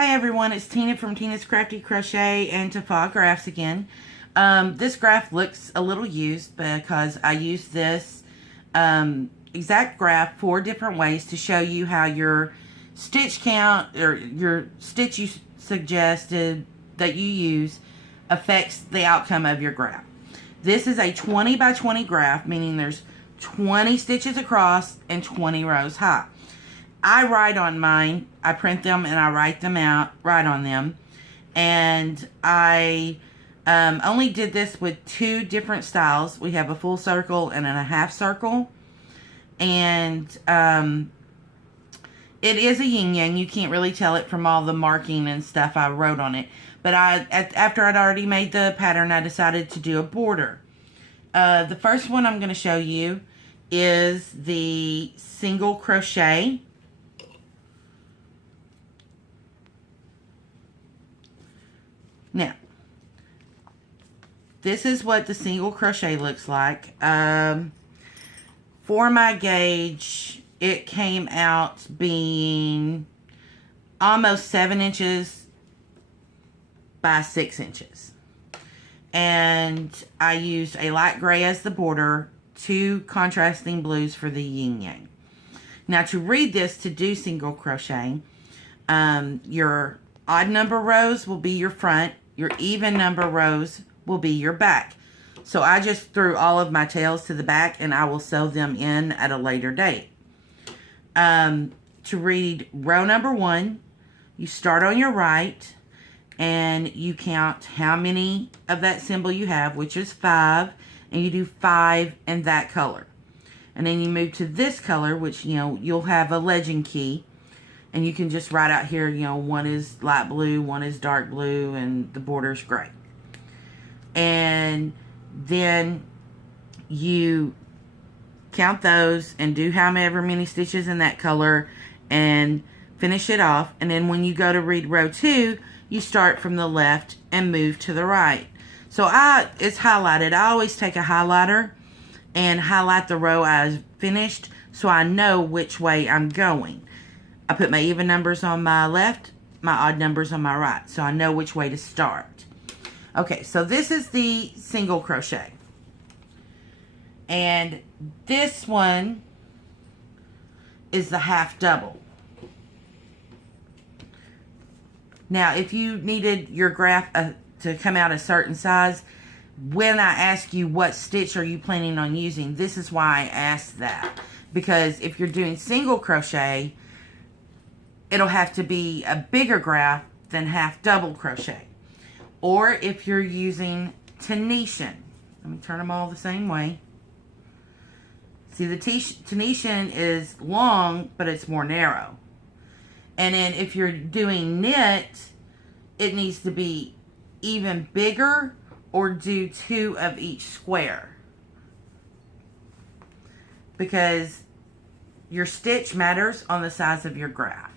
Hi everyone, it's Tina from Tina's Crafty Crochet and Tafah Crafts again. This graph looks a little used because I used this exact graph 4 different ways to show you how your stitch count or your stitch you suggested that you use affects the outcome of your graph. This is a 20 by 20 graph, meaning there's 20 stitches across and 20 rows high. I write on mine, I print them and I write on them. And I only did this with 2 different styles. We have a full circle and a half circle. And it is a yin yang. You can't really tell it from all the marking and stuff I wrote on it. But after I'd already made the pattern, I decided to do a border. The first one I'm going to show you is the single crochet. Now, this is what the single crochet looks like. For my gauge, it came out being almost 7 inches by 6 inches. And I used a light gray as the border, 2 contrasting blues for the yin yang. Now, to read this, to do single crochet, your odd number rows will be your front. Your even number rows will be your back. So I just threw all of my tails to the back and I will sew them in at a later date. To read row number 1, you start on your right and you count how many of that symbol you have, which is 5, and you do 5 in that color. And then you move to this color, which, you'll have a legend key. And you can just write out here, one is light blue, one is dark blue, and the border's gray. And then you count those and do however many stitches in that color and finish it off. And then when you go to read row 2, you start from the left and move to the right. So it's highlighted. I always take a highlighter and highlight the row I finished so I know which way I'm going. I put my even numbers on my left, my odd numbers on my right, so I know which way to start. Okay, so this is the single crochet. And this one is the half double. Now, if you needed your graph to come out a certain size, when I ask you what stitch are you planning on using, this is why I asked that. Because if you're doing single crochet, it'll have to be a bigger graph than half double crochet. Or if you're using Tenetian, let me turn them all the same way. See, the Tenetian is long, but it's more narrow. And then if you're doing knit, it needs to be even bigger or do 2 of each square. Because your stitch matters on the size of your graph.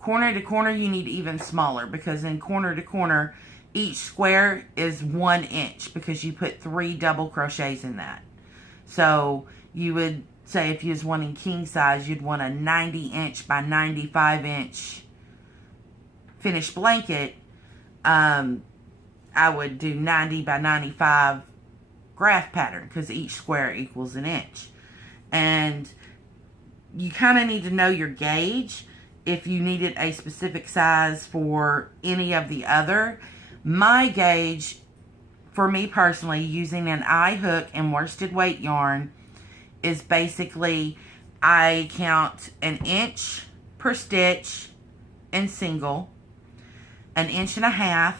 Corner to corner, you need even smaller, because in corner to corner, each square is 1 inch because you put 3 double crochets in that. So you would say if you was wanting king size, you'd want a 90 inch by 95 inch finished blanket. I would do 90 by 95 graph pattern because each square equals 1 inch. And you kind of need to know your gauge if you needed a specific size for any of the other. My gauge, for me personally, using an eye hook and worsted weight yarn, is basically I count 1 inch per stitch in single, 1.5 inches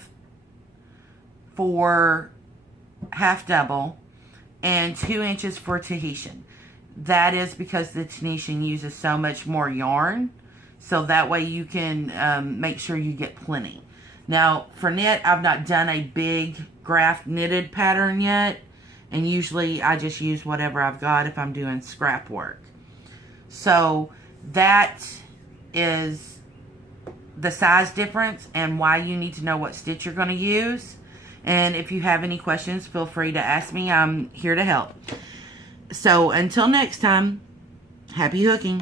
for half double, and 2 inches for Tahitian. That is because the Tahitian uses so much more yarn. So that way you can make sure you get plenty. Now, for knit, I've not done a big graph knitted pattern yet. And usually I just use whatever I've got if I'm doing scrap work. So that is the size difference and why you need to know what stitch you're going to use. And if you have any questions, feel free to ask me. I'm here to help. So until next time, happy hooking.